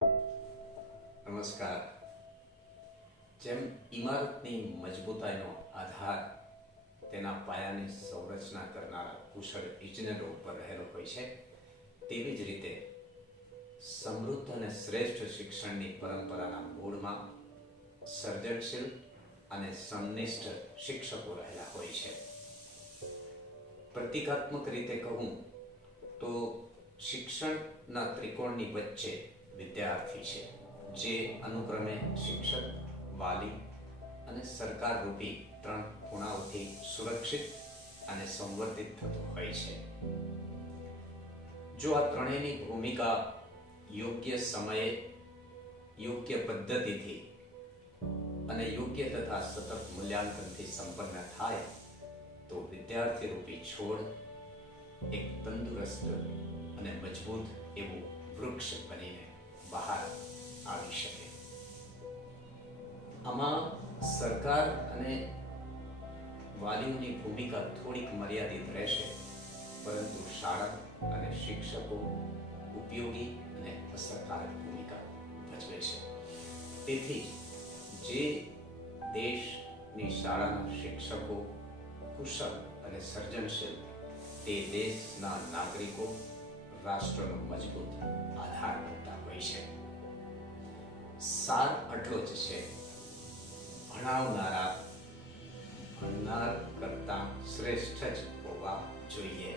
નમસ્કાર. જેમ ઇમારતની મજબૂતાઈનો આધાર તેના પાયાની સંરચના કરનારા કુશળ ઇજનેરો ઉપર રહેલો હોય છે, તેવી જ રીતે સમૃદ્ધ અને શ્રેષ્ઠ શિક્ષણની પરંપરાના મૂળમાં સર્જનશીલ અને સંનિષ્ઠ શિક્ષકો રહેલા હોય છે. પ્રતિકાત્મક રીતે કહું તો શિક્ષણના ત્રિકોણની વચ્ચે વિદ્યાર્થી છે, જે અનુક્રમે શિક્ષક, વાલી અને સરકાર રૂપી ત્રણ ખૂણાઓથી સુરક્ષિત અને સંવર્ધિત થતો હોય છે. જો આ ત્રણેયની ભૂમિકા યોગ્ય સમયે, યોગ્ય પદ્ધતિથી અને યોગ્ય તથા સતત મૂલ્યાંકનથી સંપન્ન થાય તો વિદ્યાર્થી રૂપી છોડ એક તંદુરસ્ત અને મજબૂત એવું વૃક્ષ બનીને બહાર આવી શકે. આમાં સરકાર અને વાલીઓની ભૂમિકા થોડીક મર્યાદિત રહેશે, પરંતુ શાળા અને શિક્ષકો ઉપયોગી અને અસરકારક ભૂમિકા ભજવે છે. તેથી જે દેશની શાળાના શિક્ષકો કુશળ અને સર્જનશીલ, તે દેશના નાગરિકો રાષ્ટ્રનો મજબૂત આધાર બનતા હોય છે. સાર આટલો જ છે: ભણાવનારા ભણનાર કરતા શ્રેષ્ઠ જ હોવા જોઈએ.